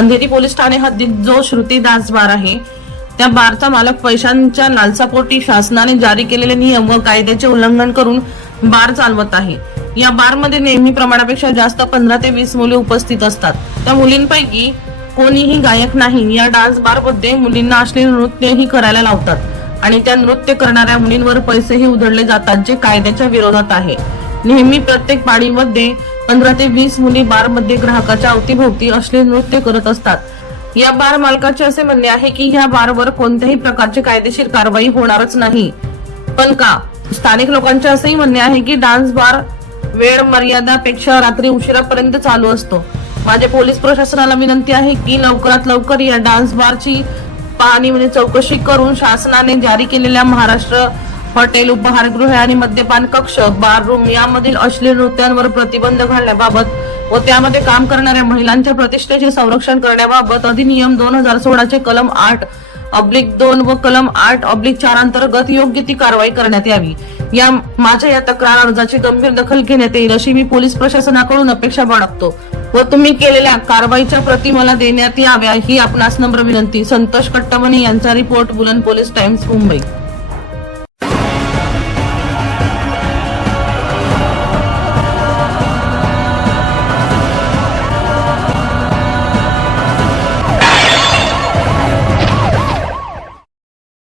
Andheri police Thane हद्दीत जो श्रुती दास बार आहे त्या बारचा मालक पैशांच्या लालसापोटी शासनाने जारी केलेले नियम व कायद्याचे उल्लंघन करून बार चालवत आहे. या बारमध्ये नेहमी प्रमाणापेक्षा जास्त पंधरा ते वीस मुले उपस्थित असतात. त्या मुलींपैकी कोणीही गायक नाही. या डान्स बारमध्ये मुलींना असलेले नृत्यही करायला लावतात आणि त्या नृत्य करणाऱ्या मुलींवर पैसेही उधळले जातात जे कायद्याच्या विरोधात आहे. नेहमी प्रत्येक पाळीमध्ये पंधरा ते वीस मुली बारमध्ये ग्राहकाच्या अवतीभोवती असले नृत्य करत असतात. या बार मालकाचे असे म्हणणे आहे की ह्या बारवर कोणत्याही प्रकारची कायदेशीर कारवाई होणारच नाही. पण का? स्थानिक लोकांचे असेही म्हणणे आहे की डान्स बार वेळ मर्यादापेक्षा रात्री उशिरापर्यंत चालू असतो. माझे पोलीस प्रशासनाला विनंती आहे की लवकरात लवकर या डान्स बारची पाहणी म्हणजे चौकशी करून शासनाने जारी केलेल्या महाराष्ट्र हॉटेल उपहारगृह आणि मद्यपान कक्ष बार रूम यामधील अश्लील नृत्यांवर प्रतिबंध घालण्याबाबत व त्यामध्ये काम करणाऱ्या महिलांच्या प्रतिष्ठेचे संरक्षण करण्याबाबत अधिनियम दोन हजार सोळाचे कलम आठ अब्लिक दोन व कलम आठ अब्लिक चार अंतर्गत योग्य ती कारवाई करण्यात यावी. या माझ्या या तक्रार अर्जाची गंभीर दखल घेण्यात येईल अशी मी पोलीस प्रशासनाकडून अपेक्षा बाळगतो व तुम्ही केलेल्या कारवाईच्या प्रती मला देण्यात याव्या ही आपणास नम्र विनंती. संतोष कट्टमणे यांचा रिपोर्ट बुलंद पोलीस टाइम्स मुंबई.